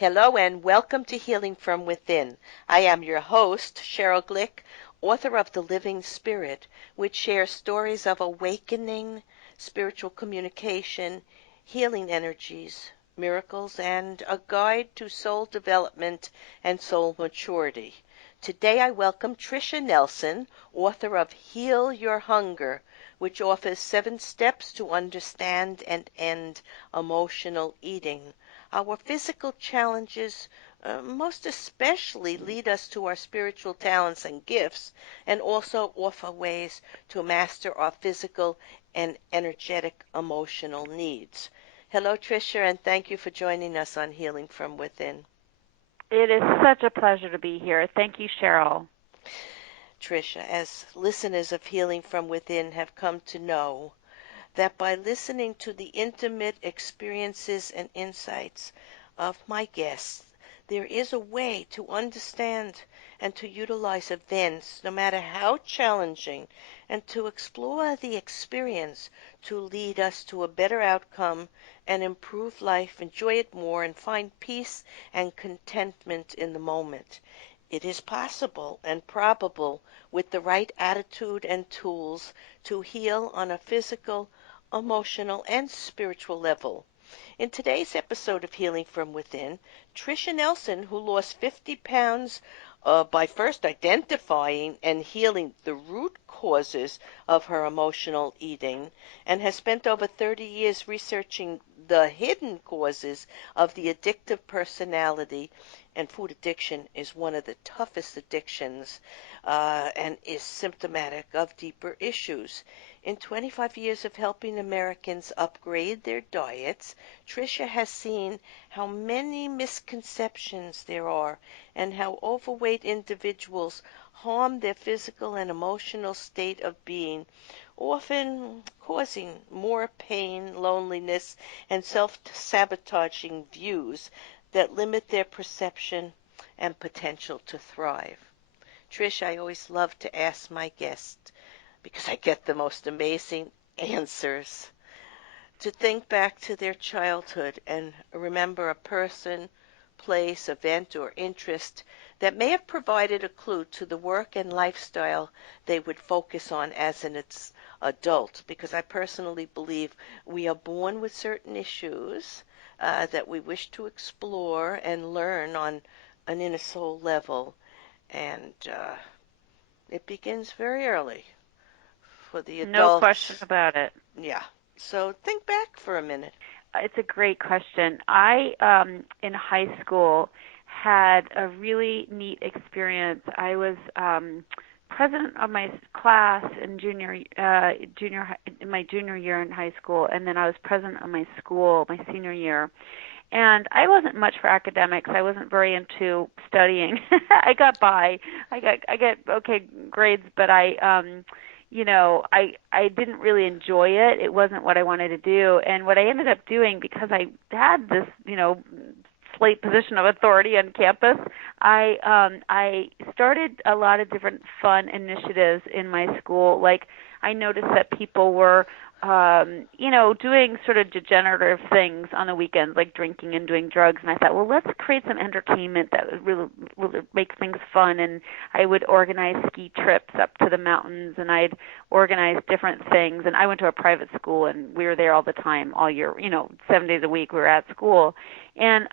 Hello and welcome to Healing from Within. I am your host, Sheryl Glick, author of The Living Spirit, which shares stories of awakening, spiritual communication, healing energies, miracles, and a guide to soul development and soul maturity. Today I welcome Tricia Nelson, author of Heal Your Hunger, which offers 7 steps to understand and end emotional eating. Our physical challenges most especially lead us to our spiritual talents and gifts, and also offer ways to master our physical and energetic emotional needs. Hello, Tricia, and thank you for joining us on Healing from Within. It is such a pleasure to be here. Thank you, Sheryl. Tricia, as listeners of Healing from Within have come to know, that by listening to the intimate experiences and insights of my guests, there is a way to understand and to utilize events, no matter how challenging, and to explore the experience to lead us to a better outcome and improve life, enjoy it more, and find peace and contentment in the moment. It is possible and probable with the right attitude and tools to heal on a physical, emotional, and spiritual level. In today's episode of Healing from Within, Tricia Nelson, who lost 50 pounds by first identifying and healing the root causes of her emotional eating, and has spent over 30 years researching the hidden causes of the addictive personality. And food addiction is one of the toughest addictions and is symptomatic of deeper issues. In 25 years of helping Americans upgrade their diets, Tricia has seen how many misconceptions there are and how overweight individuals harm their physical and emotional state of being, often causing more pain, loneliness, and self-sabotaging views that limit their perception and potential to thrive. Trish, I always love to ask my guests, because I get the most amazing answers, to think back to their childhood and remember a person, place, event, or interest that may have provided a clue to the work and lifestyle they would focus on as an adult, because I personally believe we are born with certain issues that we wish to explore and learn on an inner soul level, and it begins very early for the No question adults. about it. Yeah. So think back for a minute. It's a great question. I, in high school, had a really neat experience. I was president of my class in my junior year in high school, and then I was president of my school my senior year. And I wasn't much for academics. I wasn't very into studying. I got by. I get okay grades, but I didn't really enjoy it. It wasn't what I wanted to do. And what I ended up doing, because I had this, slate position of authority on campus, I started a lot of different fun initiatives in my school. Like, I noticed that people were doing sort of degenerative things on the weekends, like drinking and doing drugs. And I thought, well, let's create some entertainment that would really make things fun. And I would organize ski trips up to the mountains, and I'd organize different things. And I went to a private school, and we were there all the time, all year, 7 days a week we were at school. And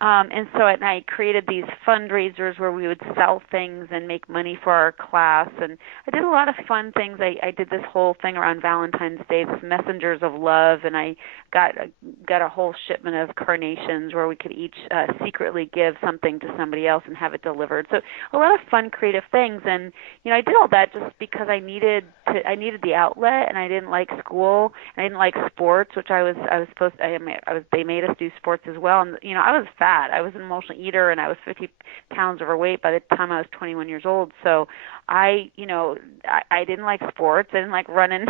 so I created these fundraisers where we would sell things and make money for our class. And I did a lot of fun things. I did this whole thing around Valentine's Day, this messengers of love, and I got a whole shipment of carnations where we could each secretly give something to somebody else and have it delivered. So a lot of fun, creative things. And I did all that just because I needed the outlet, and I didn't like school, and I didn't like sports, which I was supposed to. They made us do sports as well, and I was fat. I was an emotional eater, and I was 50 pounds overweight by the time I was 21 years old. So I didn't like sports. I didn't like running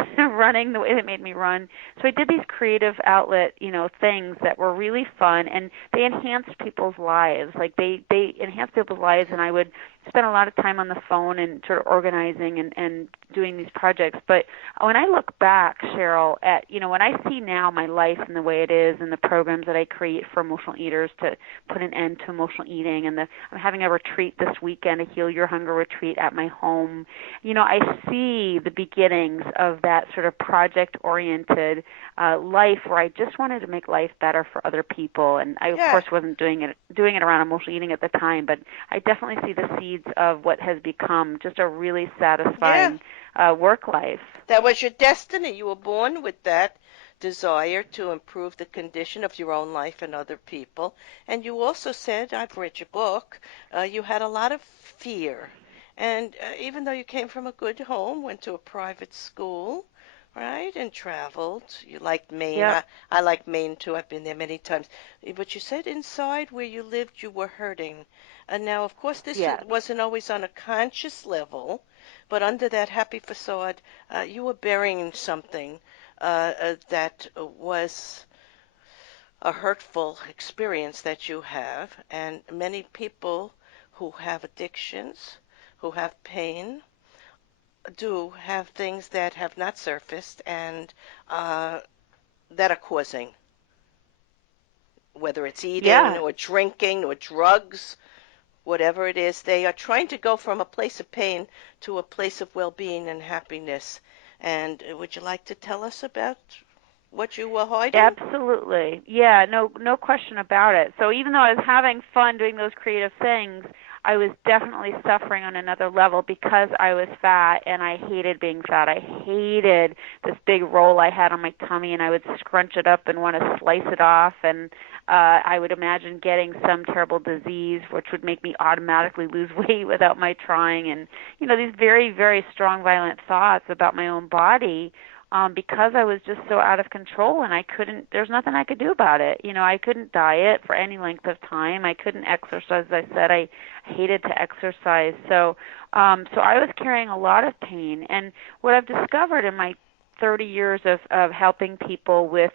the way they made me run. So I did these creative outlet, things that were really fun, and they enhanced people's lives. Like they enhanced people's lives, and I would spend a lot of time on the phone and sort of organizing and doing these projects. But when I look back, Sheryl, at, when I see now my life and the way it is and the programs that I create for emotional eaters to put an end to emotional eating, and I'm having a retreat this weekend, a Heal Your Hunger retreat at my home, I see the beginnings of that sort of project-oriented life where I just wanted to make life better for other people. And I, of Yeah. course, wasn't doing it around emotional eating at the time, but I definitely see the seeds of what has become just a really satisfying work life. That was your destiny. You were born with that desire to improve the condition of your own life and other people. And you also said, I've read your book, you had a lot of fear. And even though you came from a good home, went to a private school, right, and traveled, you liked Maine. Yep. I like Maine too. I've been there many times. But you said inside where you lived, you were hurting. And now, of course, this Yes. wasn't always on a conscious level, but under that happy facade, you were burying something that was a hurtful experience that you have. And many people who have addictions, who have pain, do have things that have not surfaced and that are causing, whether it's eating Yeah. or drinking or drugs, whatever it is, they are trying to go from a place of pain to a place of well-being and happiness. And would you like to tell us about what you were hiding? Absolutely. Yeah, no question about it. So even though I was having fun doing those creative things, I was definitely suffering on another level because I was fat and I hated being fat. I hated this big roll I had on my tummy, and I would scrunch it up and want to slice it off, and I would imagine getting some terrible disease which would make me automatically lose weight without my trying, and these very, very strong violent thoughts about my own body, because I was just so out of control, and there's nothing I could do about it. I couldn't diet for any length of time. I couldn't exercise. As I said, I hated to exercise. So I was carrying a lot of pain. And what I've discovered in my 30 years of helping people with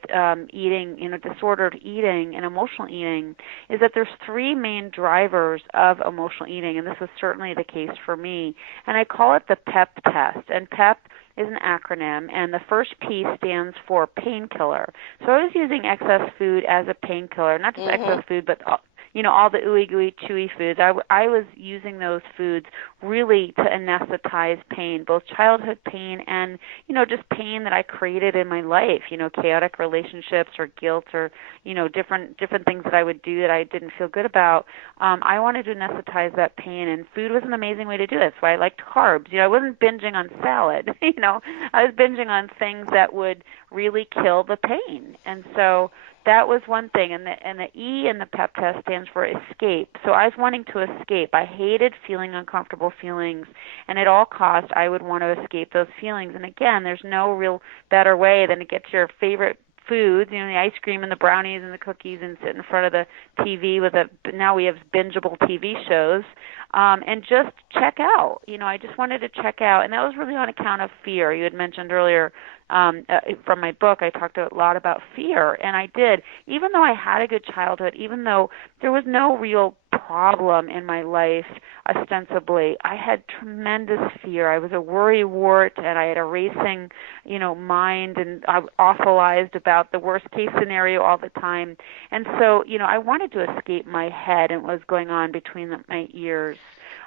eating, disordered eating and emotional eating, is that there's three main drivers of emotional eating, and this was certainly the case for me. And I call it the PEP test. And PEP is an acronym, and the first P stands for painkiller. So I was using excess food as a painkiller, not just Mm-hmm. excess food, but all the ooey gooey chewy foods. I was using those foods really to anesthetize pain, both childhood pain and just pain that I created in my life. Chaotic relationships or guilt or different things that I would do that I didn't feel good about. I wanted to anesthetize that pain, and food was an amazing way to do it. That's why I liked carbs. I wasn't binging on salad. I was binging on things that would really kill the pain, and so that was one thing. And the E in the PEP test stands for escape. So I was wanting to escape. I hated feeling uncomfortable feelings, and at all costs I would want to escape those feelings. And again, there's no real better way than to get your favorite foods, the ice cream and the brownies and the cookies, and sit in front of the TV now we have bingeable TV shows, and just check out. I just wanted to check out, and that was really on account of fear. You had mentioned earlier from my book, I talked a lot about fear, and I did. Even though I had a good childhood, even though there was no real problem in my life, ostensibly, I had tremendous fear. I was a worry wart, and I had a racing, mind, and I awfulized about the worst case scenario all the time. And so, I wanted to escape my head and what was going on between my ears.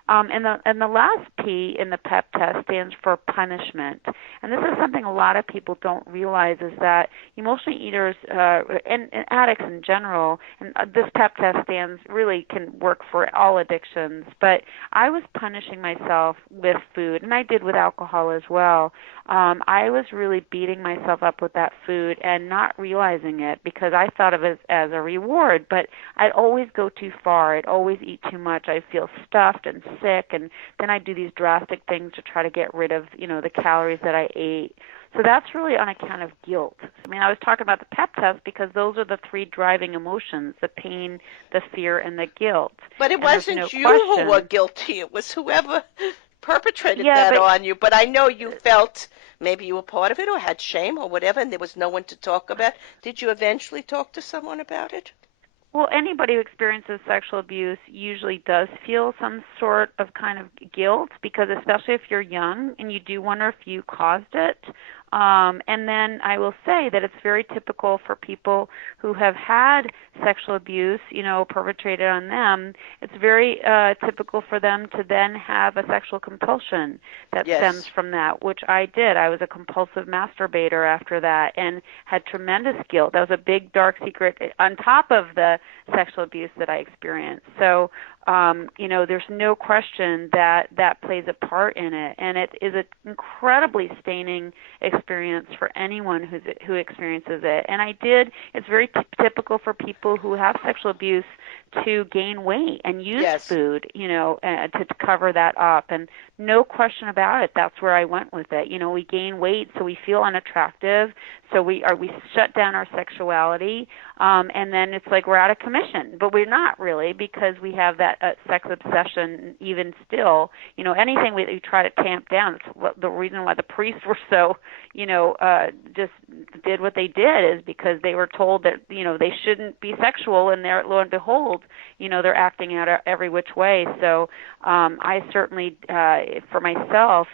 And the last P in the PEP test stands for punishment. And this is something a lot of people don't realize, is that emotional eaters and addicts in general, and this PEP test can work for all addictions, but I was punishing myself with food, and I did with alcohol as well. I was really beating myself up with that food and not realizing it because I thought of it as a reward, but I'd always go too far. I'd always eat too much. I'd feel stuffed and sick, and then I'd do these drastic things to try to get rid of, the calories that I ate. So that's really on account of guilt. I was talking about the PEP test because those are the three driving emotions: the pain, the fear, and the guilt. But it And there's no wasn't you who were question. guilty. It was whoever perpetrated Yeah, that but on you. But I know you felt maybe you were part of it or had shame or whatever, and there was no one to talk about. Did you eventually talk to someone about it? Well, anybody who experiences sexual abuse usually does feel some sort of kind of guilt, because especially if you're young and you do wonder if you caused it. And then I will say that it's very typical for people who have had sexual abuse, perpetrated on them. It's very typical for them to then have a sexual compulsion that stems Yes. from that, which I did. I was a compulsive masturbator after that and had tremendous guilt. That was a big dark secret on top of the sexual abuse that I experienced. So, there's no question that that plays a part in it, and it is an incredibly staining experience for anyone who experiences it. And it's very typical for people who have sexual abuse to gain weight and use Yes. food, to cover that up. And no question about it, that's where I went with it. We gain weight so we feel unattractive, so we shut down our sexuality, and then it's like we're out of commission. But we're not really, because we have that sex obsession even still. Anything we try to tamp down. It's the reason why the priests were so, just did what they did, is because they were told that, they shouldn't be sexual, and there, lo and behold, they're acting out every which way. So I certainly, for myself,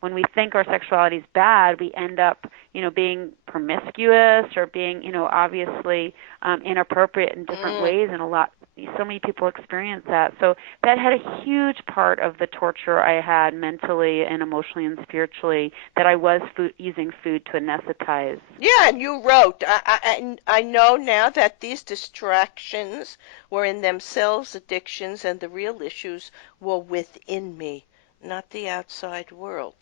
when we think our sexuality is bad, we end up, being promiscuous or being, obviously inappropriate in different ways, and so many people experience that. So that had a huge part of the torture I had mentally and emotionally and spiritually, that I was using food to anesthetize. Yeah, and you wrote, I know now that these distractions were in themselves addictions, and the real issues were within me, not the outside world.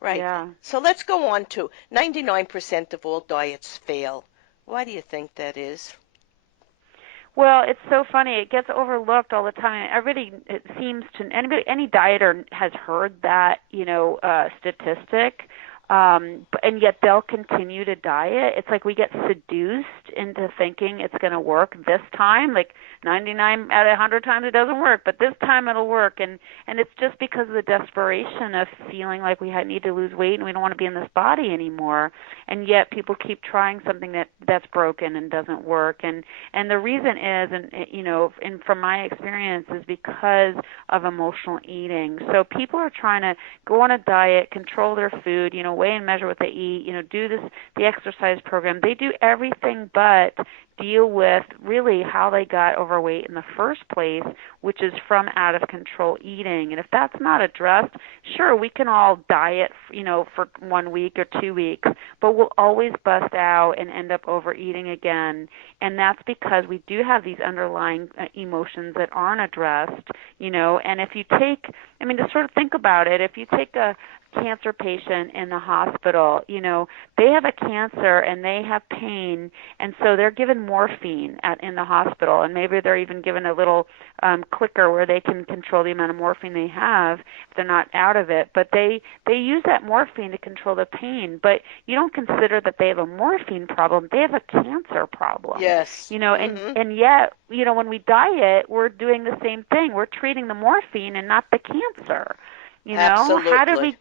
Right. Yeah. So let's go on to 99% of all diets fail. Why do you think that is? Well, it's so funny. It gets overlooked all the time. Everybody, it seems to any dieter has heard that, statistic, and yet they'll continue to diet. It's like we get seduced into thinking it's going to work this time. Like 99 out of 100 times it doesn't work, but this time it'll work. And it's just because of the desperation of feeling like we need to lose weight and we don't want to be in this body anymore. And yet people keep trying something that's broken and doesn't work. And the reason is, and from my experience, is because of emotional eating. So people are trying to go on a diet, control their food, weigh and measure what they eat, do the exercise program. They do everything but deal with really how they got overweight in the first place, which is from out of control eating. And if that's not addressed, sure, we can all diet, for 1 week or 2 weeks, but we'll always bust out and end up overeating again. And that's because we do have these underlying emotions that aren't addressed, and if you take, to sort of think about it, if you take a cancer patient in the hospital, they have a cancer and they have pain, and so they're given morphine in the hospital, and maybe they're even given a little clicker where they can control the amount of morphine they have if they're not out of it. But they use that morphine to control the pain, but you don't consider that they have a morphine problem. They have a cancer problem. Yes. And yet, when we diet, we're doing the same thing. We're treating the morphine and not the cancer. Absolutely.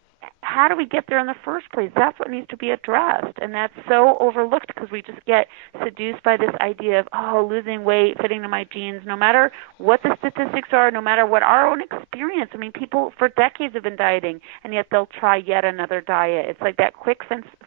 How do we get there in the first place? That's what needs to be addressed, and that's so overlooked because we just get seduced by this idea of, losing weight, fitting to my jeans, no matter what the statistics are, no matter what our own experience. People for decades have been dieting, and yet they'll try yet another diet. It's like that quick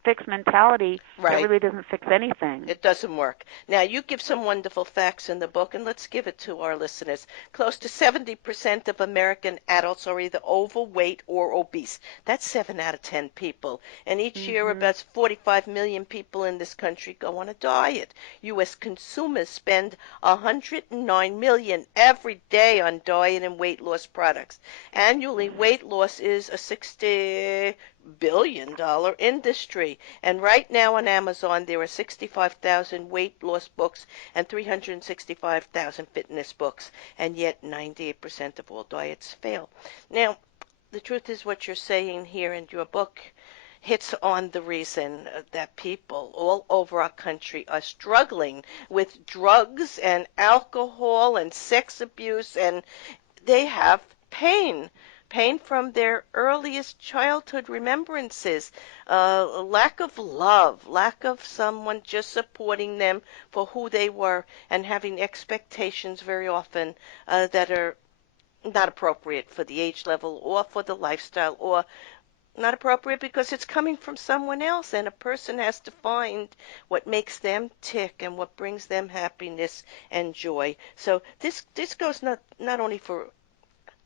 fix mentality that Right. really doesn't fix anything. It doesn't work. Now, you give some wonderful facts in the book, and let's give it to our listeners. Close to 70% of American adults are either overweight or obese. That's 7 out of 10 people. And each year, Mhm. about 45 million people in this country go on a diet. U.S. consumers spend 109 million every day on diet and weight loss products. Annually, weight loss is a $60 billion industry. And right now on Amazon, there are 65,000 weight loss books and 365,000 fitness books. And yet 98% of all diets fail. Now, the truth is what you're saying here in your book hits on the reason that people all over our country are struggling with drugs and alcohol and sex abuse, and they have pain. pain from their earliest childhood remembrances, lack of love, lack of someone just supporting them for who they were, and having expectations very often that are not appropriate for the age level or for the lifestyle, or not appropriate because it's coming from someone else, and a person has to find what makes them tick and what brings them happiness and joy. So this goes not only for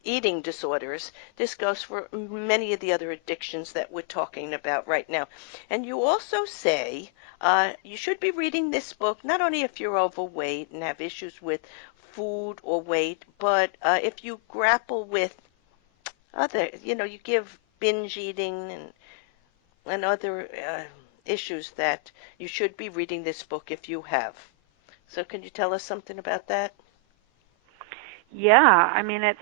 eating disorders, this goes for many of the other addictions that we're talking about right now. And you also say you should be reading this book not only if you're overweight and have issues with food or weight, but if you grapple with other, you give binge eating and other issues, that you should be reading this book if you have. So can you tell us something about that? Yeah, I mean it's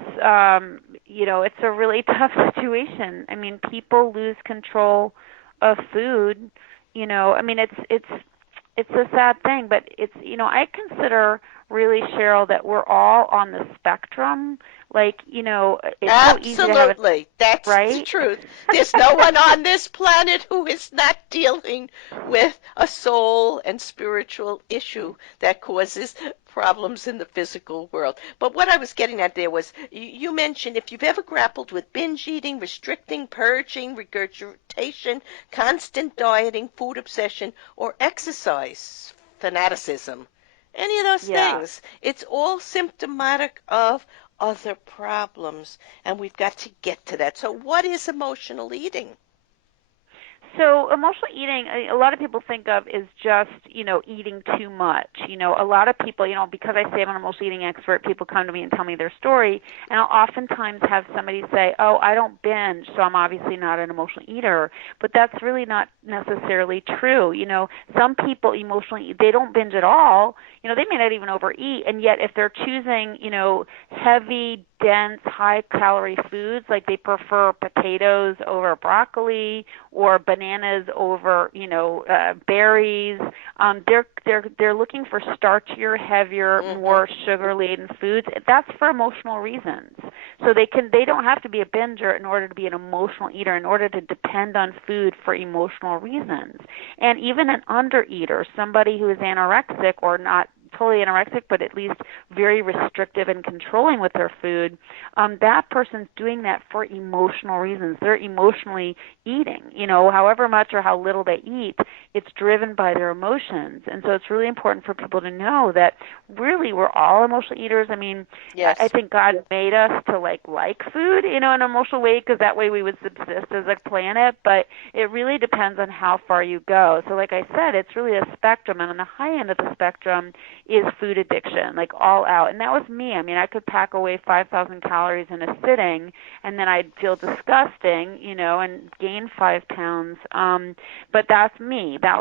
a really tough situation. I mean, people lose control of food, I mean it's a sad thing, but it's I consider really, Cheryl, that we're all on the spectrum. Like, it's so easy to have it, Absolutely. That's the right? truth. There's no one on this planet who is not dealing with a soul and spiritual issue that causes problems in the physical world. But what I was getting at there was you mentioned if you've ever grappled with binge eating, restricting, purging, regurgitation, constant dieting, food obsession, or exercise fanaticism, any of those Yeah. things, it's all symptomatic of other problems, and we've got to get to that. So what is emotional eating? So emotional eating, a lot of people think of is just, eating too much. A lot of people, because I say I'm an emotional eating expert, people come to me and tell me their story, and I'll oftentimes have somebody say, "Oh, I don't binge, so I'm obviously not an emotional eater." But that's really not necessarily true. Some people emotionally, they don't binge at all. They may not even overeat, and yet if they're choosing, heavy, dense, high-calorie foods, like they prefer potatoes over broccoli or bananas over, berries. They're looking for starchier, heavier, Mm-hmm. more sugar-laden foods. That's for emotional reasons. So they don't have to be a binger in order to be an emotional eater, in order to depend on food for emotional reasons. And even an undereater, somebody who is anorexic or not totally anorexic, but at least very restrictive and controlling with their food, that person's doing that for emotional reasons. They're emotionally eating. However much or how little they eat, it's driven by their emotions. And so it's really important for people to know that really we're all emotional eaters. I mean, I Yes. think God made us to like food, in an emotional way, because that way we would subsist as a planet. But it really depends on how far you go. So like I said, it's really a spectrum. And on the high end of the spectrum is food addiction, like all out. And that was me. I mean, I could pack away 5,000 calories in a sitting, and then I'd feel disgusting, and gain 5 pounds. But that's me. I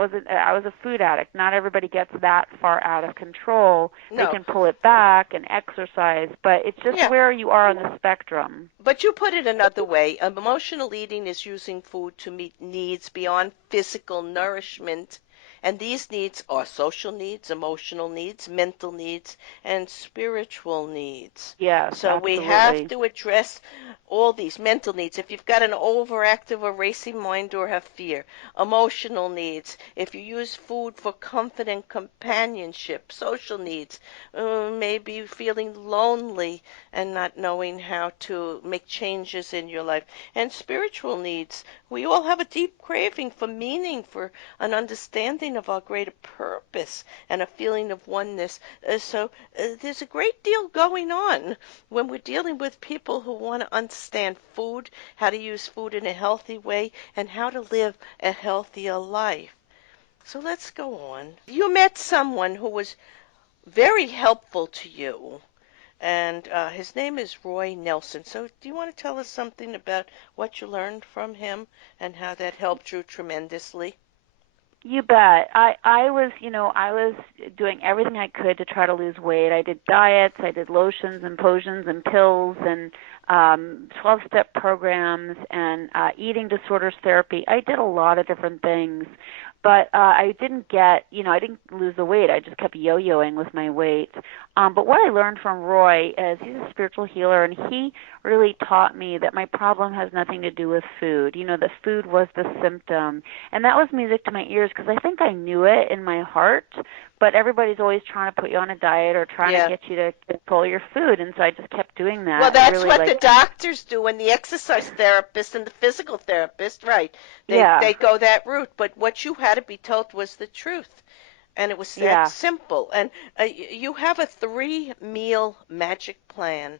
was a food addict. Not everybody gets that far out of control. They No. can pull it back and exercise, but it's just Yeah. where you are on the spectrum. But you put it another way. Emotional eating is using food to meet needs beyond physical nourishment. And these needs are social needs, emotional needs, mental needs, and spiritual needs. Yes, So we have absolutely. to address all these mental needs. If you've got an overactive or racing mind or have fear, emotional needs. If you use food for comfort and companionship, social needs. Maybe feeling lonely and not knowing how to make changes in your life. And spiritual needs. We all have a deep craving for meaning, for an understanding of our greater purpose, and a feeling of oneness. So there's a great deal going on when we're dealing with people who want to understand food, how to use food in a healthy way, and how to live a healthier life. So let's go on. You met someone who was very helpful to you, and his name is Roy Nelson. So do you want to tell us something about what you learned from him and how that helped you tremendously? You bet. I was doing everything I could to try to lose weight. I did diets, I did lotions and potions and pills and 12-step programs and eating disorders therapy. I did a lot of different things. but I didn't get, I didn't lose the weight. I just kept yo-yoing with my weight. But what I learned from Roy is he's a spiritual healer, and he really taught me that my problem has nothing to do with food. That food was the symptom. And that was music to my ears because I think I knew it in my heart, but everybody's always trying to put you on a diet or trying to Yeah. get you to control your food, and so I just kept doing Well, that. It that's really what the doctors do, and the exercise therapist and the physical therapist, right? They yeah, go that route. But what you had to be told was the truth, and it was that yeah. simple. And you have a 3 meal magic plan.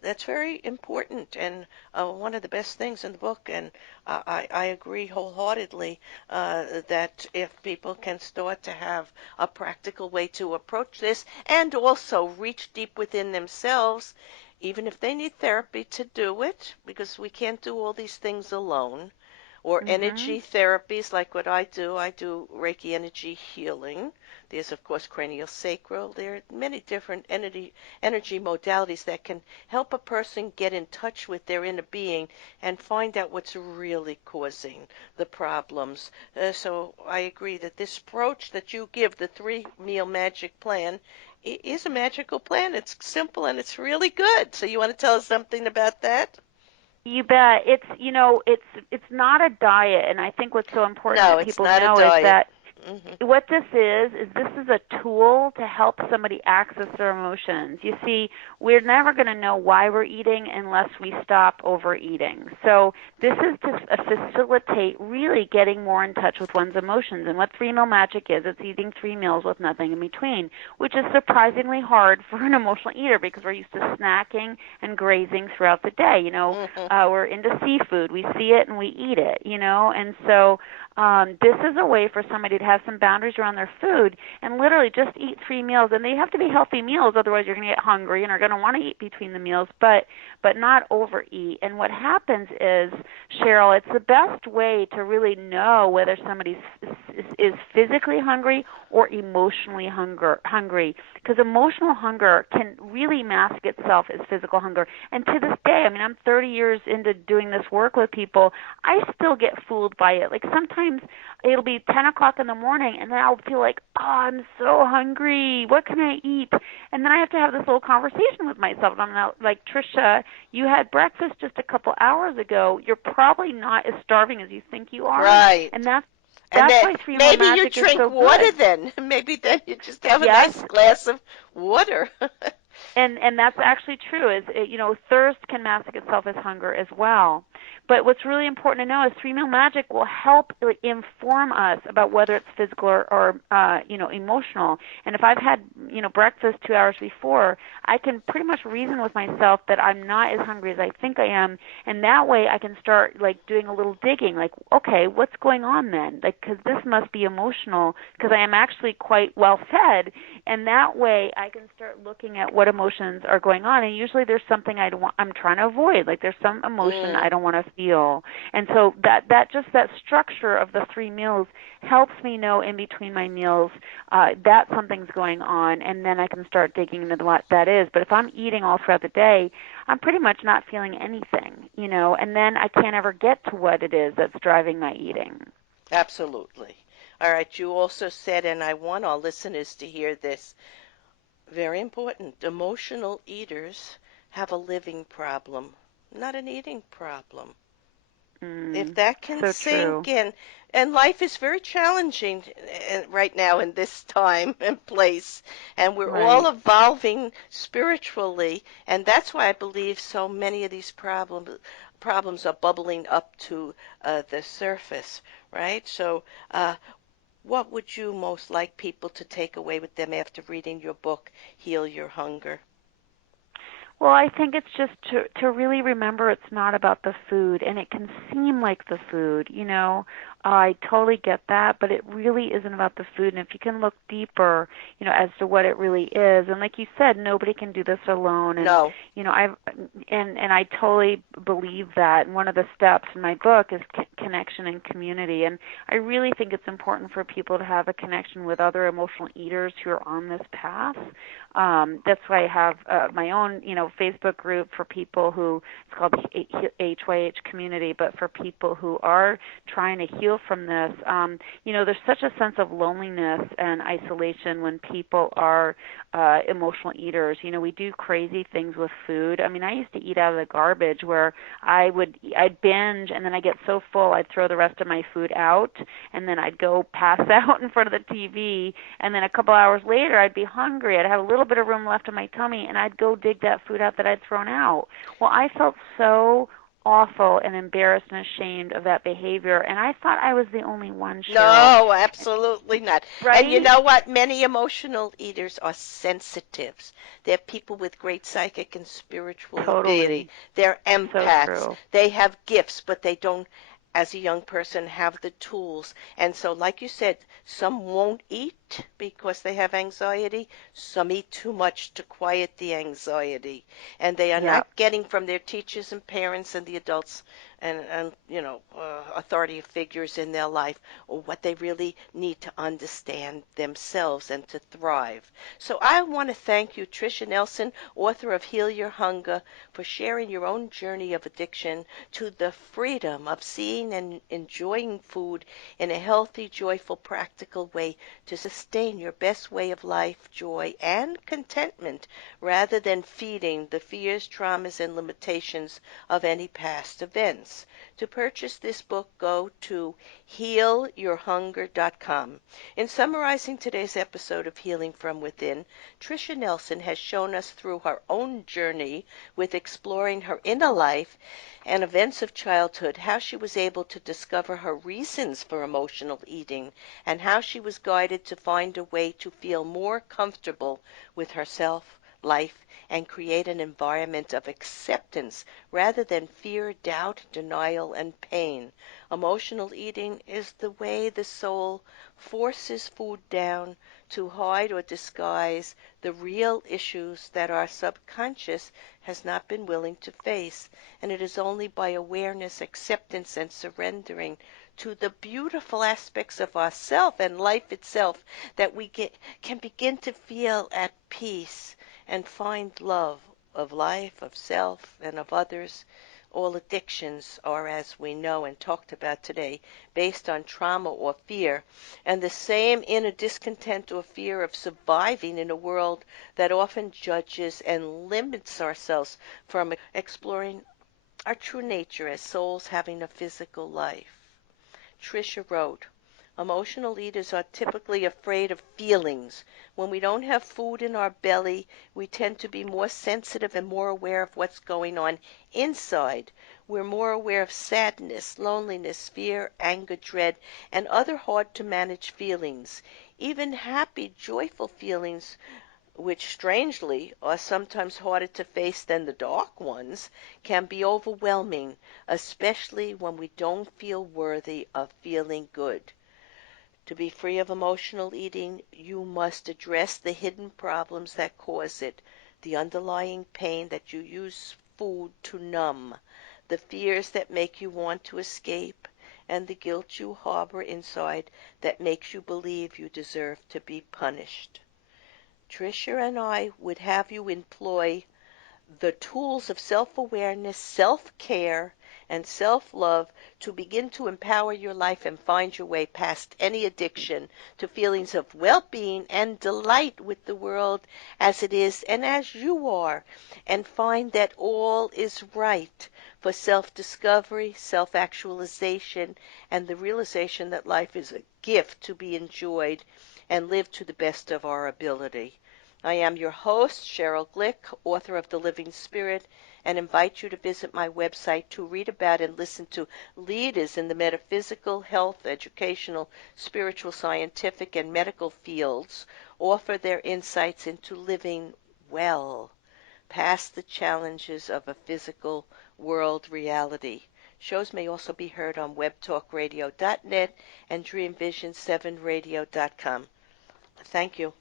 That's very important and one of the best things in the book. And I agree wholeheartedly that if people can start to have a practical way to approach this and also reach deep within themselves, even if they need therapy to do it, because we can't do all these things alone, or Mhm. energy therapies like what I do Reiki energy healing. There's, of course, cranial sacral. There are many different energy modalities that can help a person get in touch with their inner being and find out what's really causing the problems. So I agree that this approach that you give, the 3 meal magic plan, is a magical plan. It's simple and it's really good. So you want to tell us something about that? You bet. It's not a diet, and I think what's so important No, that it's people not a know is diet. that Hmm. what this is a tool to help somebody access their emotions. You see, we're never going to know why we're eating unless we stop overeating. So this is to facilitate really getting more in touch with one's emotions. And what 3 meal magic is, it's eating 3 meals with nothing in between, which is surprisingly hard for an emotional eater because we're used to snacking and grazing throughout the day. Hmm. We're into seafood. We see it and we eat it, and so this is a way for somebody to have some boundaries around their food and literally just eat 3 meals. And they have to be healthy meals, otherwise you're going to get hungry and are going to want to eat between the meals, but not overeat. And what happens is, Sheryl, it's the best way to really know whether somebody is physically hungry or emotionally hungry, because emotional hunger can really mask itself as physical hunger. And to this day, I mean, I'm 30 years into doing this work with people, I still get fooled by it. Like sometimes it'll be 10 o'clock in the morning, and then I'll feel like, oh, I'm so hungry. What can I eat? And then I have to have this little conversation with myself. And I'm not, like, Tricia, you had breakfast just a couple hours ago. You're probably not as starving as you think you are. Right. And And that's then why 3 meal maybe you magic is drink so water good. then. Maybe then you just have a Yes, nice glass of water. and that's actually true. Thirst can mask itself as hunger as well. But what's really important to know is 3 meal magic will help inform us about whether it's physical or emotional. And if I've had breakfast 2 hours before, I can pretty much reason with myself that I'm not as hungry as I think I am, and that way I can start doing a little digging. Like, okay, what's going on then? Because this must be emotional because I am actually quite well fed, and that way I can start looking at what emotions are going on. And usually there's something I'm trying to avoid. Like there's some emotion Mm. I don't want to feel. And so that structure of the 3 meals helps me know in between my meals that something's going on, and then I can start digging into what that is. But if I'm eating all throughout the day, I'm pretty much not feeling anything, and then I can't ever get to what it is that's driving my eating. Absolutely. All right. You also said, and I want our listeners to hear this, very important, emotional eaters have a living problem, not an eating problem. If Mm, that can so sink true. in, and life is very challenging right now in this time and place, and we're all Right. evolving spiritually, and that's why I believe so many of these problems are bubbling up to the surface, right? So, what would you most like people to take away with them after reading your book, Heal Your Hunger? Well, I think it's just to really remember it's not about the food, and it can seem like the food. I totally get that, but it really isn't about the food. And if you can look deeper, as to what it really is, and like you said, nobody can do this alone. And No. I've and I totally believe that. And one of the steps in my book is connection and community. And I really think it's important for people to have a connection with other emotional eaters who are on this path. That's why I have my own, Facebook group for people who, it's called the HYH community, but for people who are trying to heal steal from this. There's such a sense of loneliness and isolation when people are emotional eaters. We do crazy things with food. I mean, I used to eat out of the garbage where I'd binge, and then I get so full I'd throw the rest of my food out, and then I'd go pass out in front of the TV, and then a couple hours later I'd be hungry. I'd have a little bit of room left in my tummy, and I'd go dig that food out that I'd thrown out. Well, I felt so awful and embarrassed and ashamed of that behavior, and I thought I was the only one, Cheryl. No, absolutely not. And you Right? know what? Many emotional eaters are sensitives. They're people with great psychic and spiritual ability. Totally. They're So empaths. true. They have gifts, but they don't, as a young person, have the tools. And so, like you said, some won't eat because they have anxiety. Some eat too much to quiet the anxiety. And they are Yeah. not getting from their teachers and parents and the adults and authority figures in their life, or what they really need to understand themselves and to thrive. So I want to thank you, Tricia Nelson, author of Heal Your Hunger, for sharing your own journey of addiction to the freedom of seeing and enjoying food in a healthy, joyful, practical way to sustain your best way of life, joy, and contentment, rather than feeding the fears, traumas, and limitations of any past events. To purchase this book, go to healyourhunger.com. In summarizing today's episode of Healing from Within, Tricia Nelson has shown us through her own journey with exploring her inner life and events of childhood how she was able to discover her reasons for emotional eating and how she was guided to find a way to feel more comfortable with herself, life, and create an environment of acceptance rather than fear, doubt, denial, and pain. Emotional eating is the way the soul forces food down to hide or disguise the real issues that our subconscious has not been willing to face. And it is only by awareness, acceptance, and surrendering to the beautiful aspects of ourself and life itself that can begin to feel at peace and find love of life, of self, and of others. All addictions are, as we know and talked about today, based on trauma or fear, and the same inner discontent or fear of surviving in a world that often judges and limits ourselves from exploring our true nature as souls having a physical life. Tricia wrote, emotional eaters are typically afraid of feelings. When we don't have food in our belly, we tend to be more sensitive and more aware of what's going on inside. We're more aware of sadness, loneliness, fear, anger, dread, and other hard to manage feelings. Even happy, joyful feelings, which strangely are sometimes harder to face than the dark ones, can be overwhelming, especially when we don't feel worthy of feeling good. To be free of emotional eating, you must address the hidden problems that cause it, the underlying pain that you use food to numb, the fears that make you want to escape, and the guilt you harbor inside that makes you believe you deserve to be punished. Tricia and I would have you employ the tools of self-awareness, self-care, and self-love to begin to empower your life and find your way past any addiction to feelings of well-being and delight with the world as it is and as you are, and find that all is right for self-discovery, self-actualization, and the realization that life is a gift to be enjoyed and lived to the best of our ability. I am your host, Sheryl Glick, author of The Living Spirit, and invite you to visit my website to read about and listen to leaders in the metaphysical, health, educational, spiritual, scientific, and medical fields offer their insights into living well past the challenges of a physical world reality. Shows may also be heard on webtalkradio.net and dreamvision7radio.com. Thank you.